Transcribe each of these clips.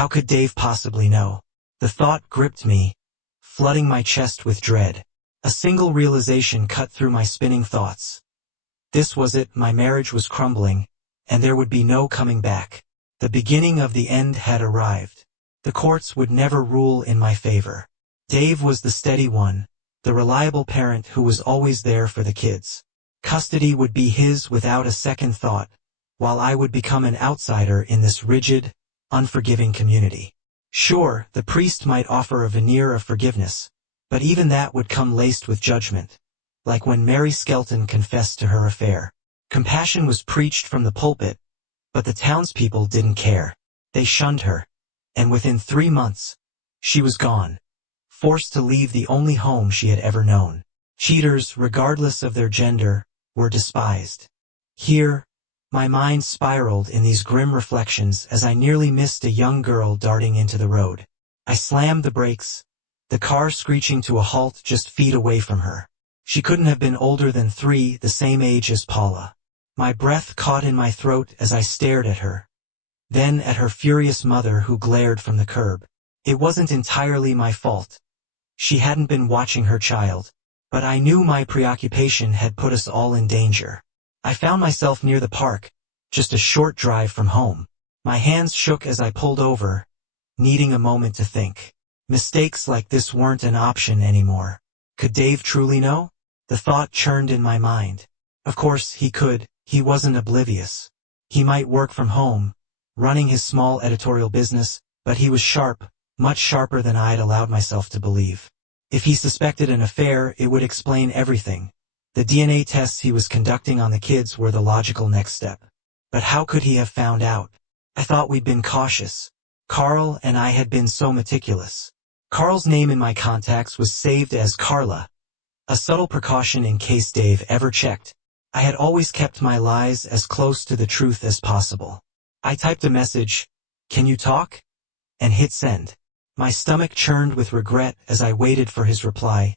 How could Dave possibly know? The thought gripped me, flooding my chest with dread. A single realization cut through my spinning thoughts. This was it, my marriage was crumbling, and there would be no coming back. The beginning of the end had arrived. The courts would never rule in my favor. Dave was the steady one, the reliable parent who was always there for the kids. Custody would be his without a second thought, while I would become an outsider in this rigid, unforgiving community. Sure, the priest might offer a veneer of forgiveness, but even that would come laced with judgment, like when Mary Skelton confessed to her affair. Compassion was preached from the pulpit, but the townspeople didn't care. They shunned her, and within 3 months, she was gone, forced to leave the only home she had ever known. Cheaters, regardless of their gender, were despised. Here, my mind spiraled in these grim reflections as I nearly missed a young girl darting into the road. I slammed the brakes, the car screeching to a halt just feet away from her. She couldn't have been older than 3, the same age as Paula. My breath caught in my throat as I stared at her, then at her furious mother who glared from the curb. It wasn't entirely my fault. She hadn't been watching her child, but I knew my preoccupation had put us all in danger. I found myself near the park, just a short drive from home. My hands shook as I pulled over, needing a moment to think. Mistakes like this weren't an option anymore. Could Dave truly know? The thought churned in my mind. Of course he could. He wasn't oblivious. He might work from home, running his small editorial business, but he was sharp, much sharper than I'd allowed myself to believe. If he suspected an affair, it would explain everything. The DNA tests he was conducting on the kids were the logical next step. But how could he have found out? I thought we'd been cautious. Carl and I had been so meticulous. Carl's name in my contacts was saved as Carla, a subtle precaution in case Dave ever checked. I had always kept my lies as close to the truth as possible. I typed a message, "Can you talk?" and hit send. My stomach churned with regret as I waited for his reply,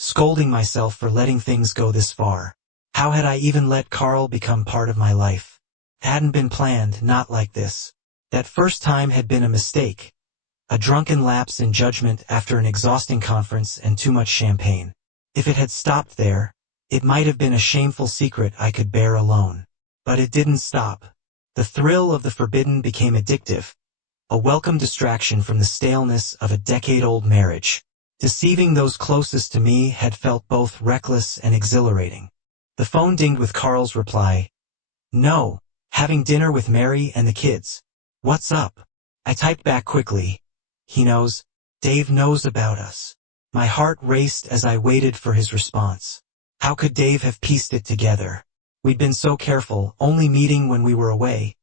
scolding myself for letting things go this far. How had I even let Carl become part of my life? It hadn't been planned, not like this. That first time had been a mistake, a drunken lapse in judgment after an exhausting conference and too much champagne. If it had stopped there, it might have been a shameful secret I could bear alone. But it didn't stop. The thrill of the forbidden became addictive, a welcome distraction from the staleness of a decade-old marriage. Deceiving those closest to me had felt both reckless and exhilarating. The phone dinged with Carl's reply. "No, having dinner with Mary and the kids. What's up?" I typed back quickly. "He knows. Dave knows about us." My heart raced as I waited for his response. How could Dave have pieced it together? We'd been so careful, only meeting when we were away,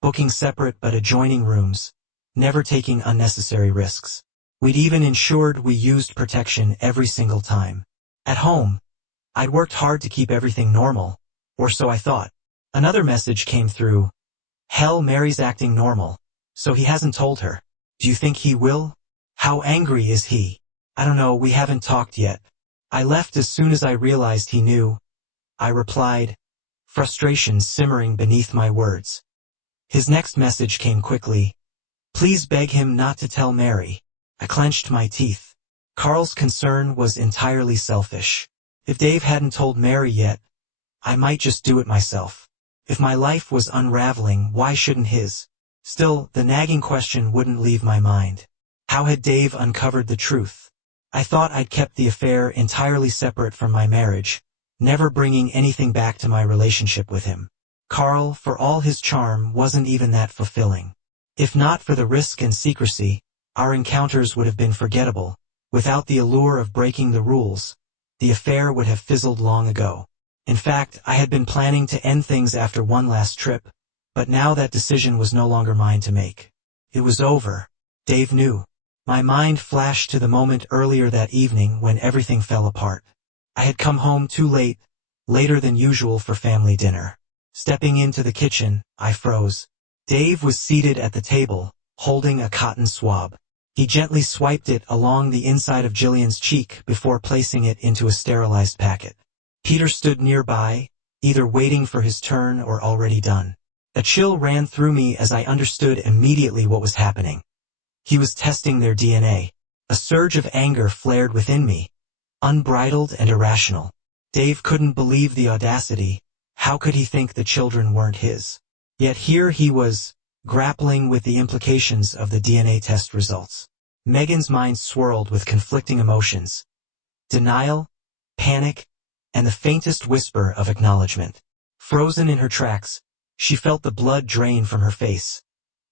booking separate but adjoining rooms, never taking unnecessary risks. We'd even ensured we used protection every single time. At home, I'd worked hard to keep everything normal, or so I thought. Another message came through. "Hell, Mary's acting normal, so he hasn't told her. Do you think he will? How angry is he?" "I don't know, we haven't talked yet." I left as soon as I realized he knew. I replied, frustration simmering beneath my words. His next message came quickly. "Please beg him not to tell Mary." I clenched my teeth. Carl's concern was entirely selfish. If Dave hadn't told Mary yet, I might just do it myself. If my life was unraveling, why shouldn't his? Still, the nagging question wouldn't leave my mind. How had Dave uncovered the truth? I thought I'd kept the affair entirely separate from my marriage, never bringing anything back to my relationship with him. Carl, for all his charm, wasn't even that fulfilling. If not for the risk and secrecy, our encounters would have been forgettable. Without the allure of breaking the rules, the affair would have fizzled long ago. In fact, I had been planning to end things after one last trip, but now that decision was no longer mine to make. It was over. Dave knew. My mind flashed to the moment earlier that evening when everything fell apart. I had come home too late, later than usual for family dinner. Stepping into the kitchen, I froze. Dave was seated at the table, holding a cotton swab. He gently swiped it along the inside of Jillian's cheek before placing it into a sterilized packet. Peter stood nearby, either waiting for his turn or already done. A chill ran through me as I understood immediately what was happening. He was testing their DNA. A surge of anger flared within me, unbridled and irrational. Dave couldn't believe the audacity. How could he think the children weren't his? Yet here he was, grappling with the implications of the DNA test results. Megan's mind swirled with conflicting emotions. Denial, panic, and the faintest whisper of acknowledgement. Frozen in her tracks, she felt the blood drain from her face.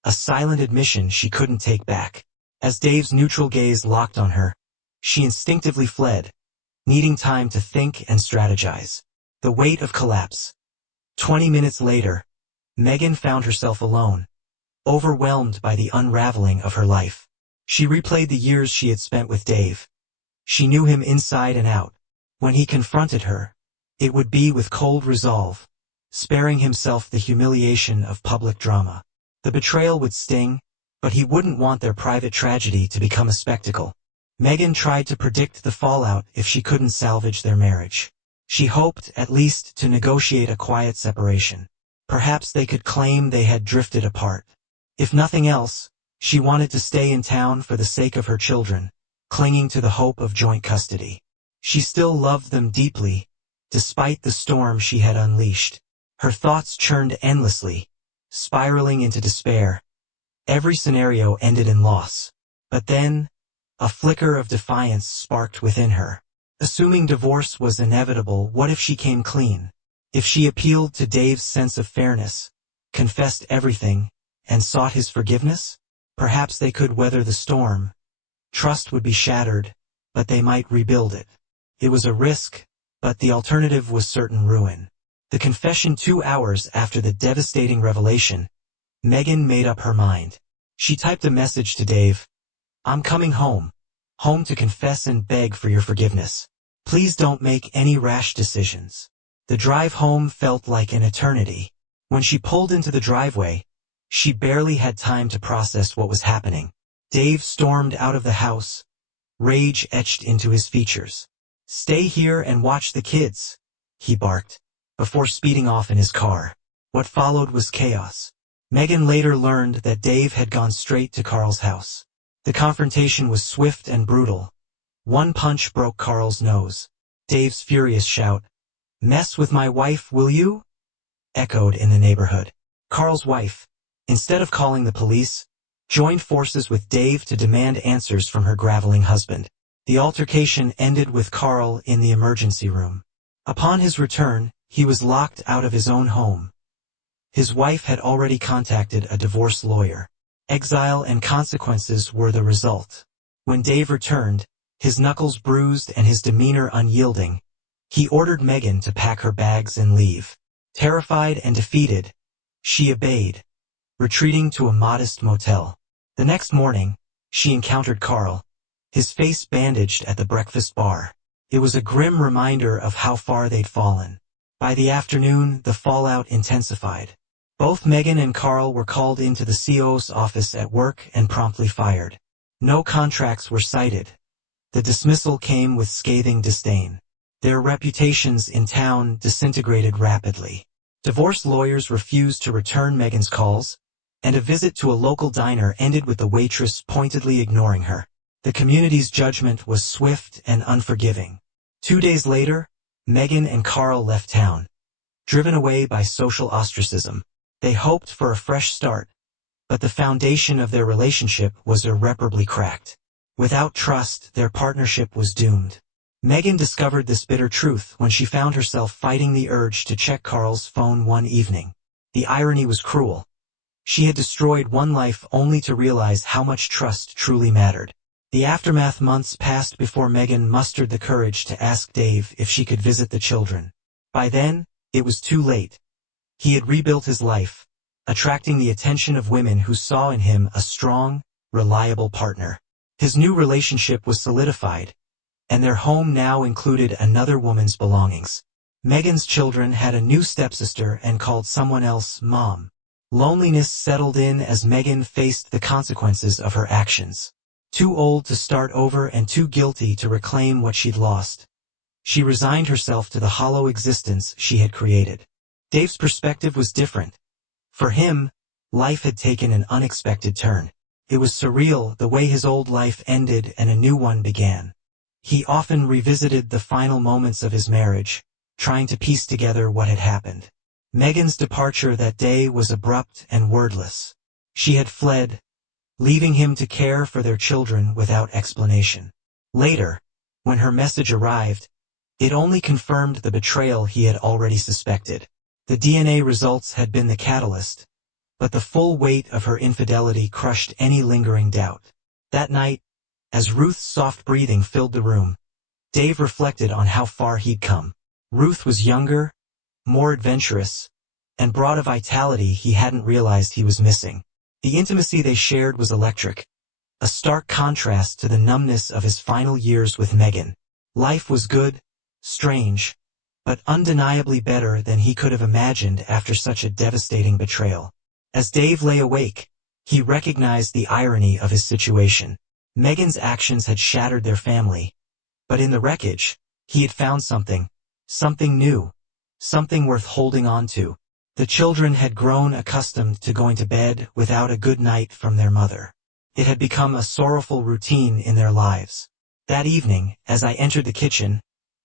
A silent admission she couldn't take back. As Dave's neutral gaze locked on her, she instinctively fled, needing time to think and strategize. The weight of collapse. 20 minutes later, Megan found herself alone, overwhelmed by the unraveling of her life. She replayed the years she had spent with Dave. She knew him inside and out. When he confronted her, it would be with cold resolve, sparing himself the humiliation of public drama. The betrayal would sting, but he wouldn't want their private tragedy to become a spectacle. Megan tried to predict the fallout if she couldn't salvage their marriage. She hoped, at least, to negotiate a quiet separation. Perhaps they could claim they had drifted apart. If nothing else, she wanted to stay in town for the sake of her children, clinging to the hope of joint custody. She still loved them deeply, despite the storm she had unleashed. Her thoughts churned endlessly, spiraling into despair. Every scenario ended in loss. But then, a flicker of defiance sparked within her. Assuming divorce was inevitable, what if she came clean? If she appealed to Dave's sense of fairness, confessed everything, and sought his forgiveness? Perhaps they could weather the storm. Trust would be shattered, but they might rebuild it. It was a risk, but the alternative was certain ruin. The confession 2 hours after the devastating revelation, Megan made up her mind. She typed a message to Dave. "I'm coming home. Home to confess and beg for your forgiveness. Please don't make any rash decisions." The drive home felt like an eternity. When she pulled into the driveway, she barely had time to process what was happening. Dave stormed out of the house, rage etched into his features. "Stay here and watch the kids," he barked, before speeding off in his car. What followed was chaos. Megan later learned that Dave had gone straight to Carl's house. The confrontation was swift and brutal. One punch broke Carl's nose. Dave's furious shout, "Mess with my wife, will you?" echoed in the neighborhood. Carl's wife, instead of calling the police, joined forces with Dave to demand answers from her groveling husband. The altercation ended with Carl in the emergency room. Upon his return, he was locked out of his own home. His wife had already contacted a divorce lawyer. Exile and consequences were the result. When Dave returned, his knuckles bruised and his demeanor unyielding, he ordered Megan to pack her bags and leave. Terrified and defeated, she obeyed, retreating to a modest motel. The next morning, she encountered Carl, his face bandaged at the breakfast bar. It was a grim reminder of how far they'd fallen. By the afternoon, the fallout intensified. Both Megan and Carl were called into the CO's office at work and promptly fired. No contracts were cited. The dismissal came with scathing disdain. Their reputations in town disintegrated rapidly. Divorce lawyers refused to return Megan's calls, and a visit to a local diner ended with the waitress pointedly ignoring her. The community's judgment was swift and unforgiving. 2 days later, Megan and Carl left town. Driven away by social ostracism, they hoped for a fresh start, but the foundation of their relationship was irreparably cracked. Without trust, their partnership was doomed. Megan discovered this bitter truth when she found herself fighting the urge to check Carl's phone one evening. The irony was cruel. She had destroyed one life only to realize how much trust truly mattered. The aftermath months passed before Megan mustered the courage to ask Dave if she could visit the children. By then, it was too late. He had rebuilt his life, attracting the attention of women who saw in him a strong, reliable partner. His new relationship was solidified, and their home now included another woman's belongings. Megan's children had a new stepsister and called someone else Mom. Loneliness settled in as Megan faced the consequences of her actions. Too old to start over and too guilty to reclaim what she'd lost, she resigned herself to the hollow existence she had created. Dave's perspective was different. For him, life had taken an unexpected turn. It was surreal, the way his old life ended and a new one began. He often revisited the final moments of his marriage, trying to piece together what had happened. Megan's departure that day was abrupt and wordless. She had fled, leaving him to care for their children without explanation. Later, when her message arrived, it only confirmed the betrayal he had already suspected. The DNA results had been the catalyst, but the full weight of her infidelity crushed any lingering doubt. That night, as Ruth's soft breathing filled the room, Dave reflected on how far he'd come. Ruth was younger, more adventurous, and brought a vitality he hadn't realized he was missing. The intimacy they shared was electric, a stark contrast to the numbness of his final years with Megan. Life was good, strange, but undeniably better than he could have imagined after such a devastating betrayal. As Dave lay awake, he recognized the irony of his situation. Megan's actions had shattered their family, but in the wreckage, he had found something new, something worth holding on to. The children had grown accustomed to going to bed without a good night from their mother. It had become a sorrowful routine in their lives. That evening, as I entered the kitchen,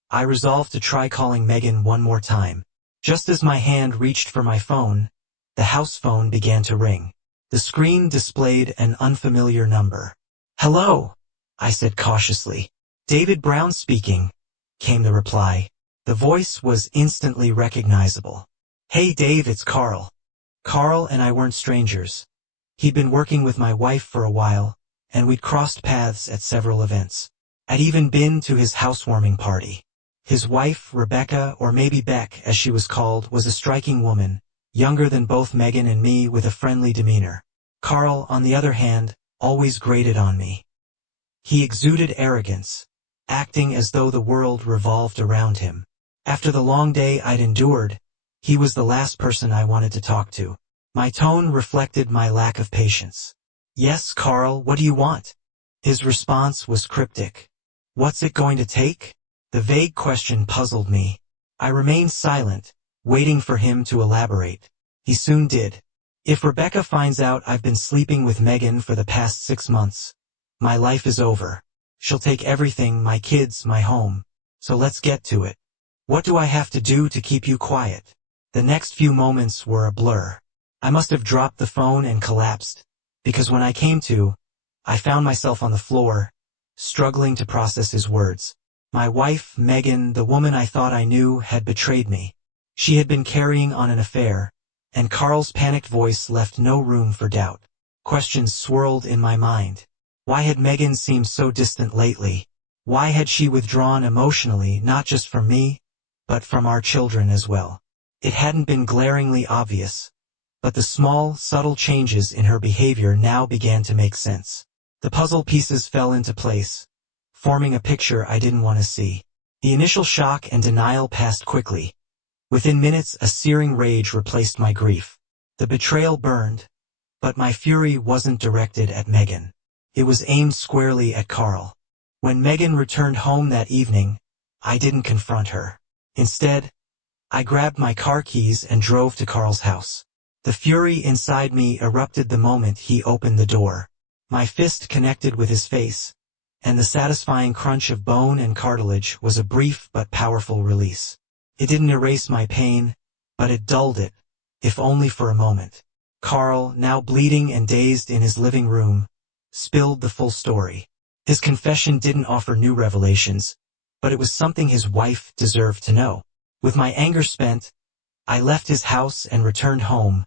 I resolved to try calling Megan one more time. Just as my hand reached for my phone, the house phone began to ring. The screen displayed an unfamiliar number. "Hello," I said cautiously. "David Brown speaking," came the reply. The voice was instantly recognizable. "Hey Dave, it's Carl." Carl and I weren't strangers. He'd been working with my wife for a while, and we'd crossed paths at several events. I'd even been to his housewarming party. His wife, Rebecca, or maybe Beck as she was called, was a striking woman, younger than both Megan and me, with a friendly demeanor. Carl, on the other hand, always grated on me. He exuded arrogance, acting as though the world revolved around him. After the long day I'd endured, he was the last person I wanted to talk to. My tone reflected my lack of patience. "Yes, Carl, what do you want?" His response was cryptic. "What's it going to take?" The vague question puzzled me. I remained silent, waiting for him to elaborate. He soon did. "If Rebecca finds out I've been sleeping with Megan for the past 6 months, my life is over. She'll take everything, my kids, my home. So let's get to it. What do I have to do to keep you quiet?" The next few moments were a blur. I must have dropped the phone and collapsed, because when I came to, I found myself on the floor, struggling to process his words. My wife, Megan, the woman I thought I knew, had betrayed me. She had been carrying on an affair, and Carl's panicked voice left no room for doubt. Questions swirled in my mind. Why had Megan seemed so distant lately? Why had she withdrawn emotionally, not just from me, but from our children as well? It hadn't been glaringly obvious, but the small, subtle changes in her behavior now began to make sense. The puzzle pieces fell into place, forming a picture I didn't want to see. The initial shock and denial passed quickly. Within minutes, a searing rage replaced my grief. The betrayal burned, but my fury wasn't directed at Megan. It was aimed squarely at Carl. When Megan returned home that evening, I didn't confront her. Instead, I grabbed my car keys and drove to Carl's house. The fury inside me erupted the moment he opened the door. My fist connected with his face, and the satisfying crunch of bone and cartilage was a brief but powerful release. It didn't erase my pain, but it dulled it, if only for a moment. Carl, now bleeding and dazed in his living room, spilled the full story. His confession didn't offer new revelations, but it was something his wife deserved to know. With my anger spent, I left his house and returned home,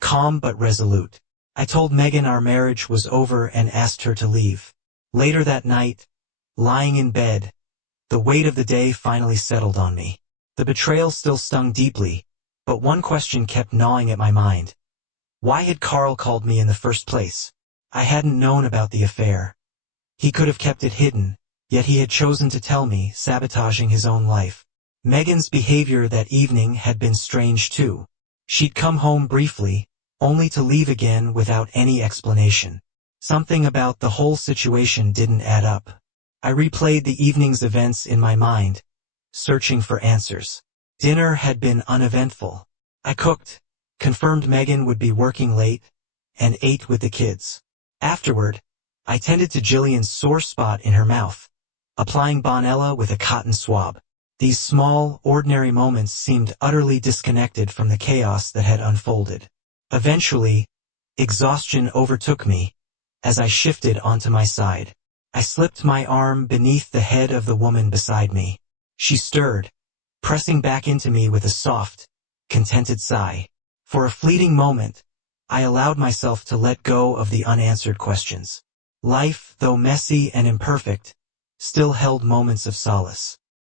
calm but resolute. I told Megan our marriage was over and asked her to leave. Later that night, lying in bed, the weight of the day finally settled on me. The betrayal still stung deeply, but one question kept gnawing at my mind. Why had Carl called me in the first place? I hadn't known about the affair. He could have kept it hidden, yet he had chosen to tell me, sabotaging his own life. Megan's behavior that evening had been strange too. She'd come home briefly, only to leave again without any explanation. Something about the whole situation didn't add up. I replayed the evening's events in my mind, searching for answers. Dinner had been uneventful. I cooked, confirmed Megan would be working late, and ate with the kids. Afterward, I tended to Jillian's sore spot in her mouth, applying Bonella with a cotton swab. These small, ordinary moments seemed utterly disconnected from the chaos that had unfolded. Eventually, exhaustion overtook me as I shifted onto my side. I slipped my arm beneath the head of the woman beside me. She stirred, pressing back into me with a soft, contented sigh. For a fleeting moment, I allowed myself to let go of the unanswered questions. Life, though messy and imperfect, still held moments of solace.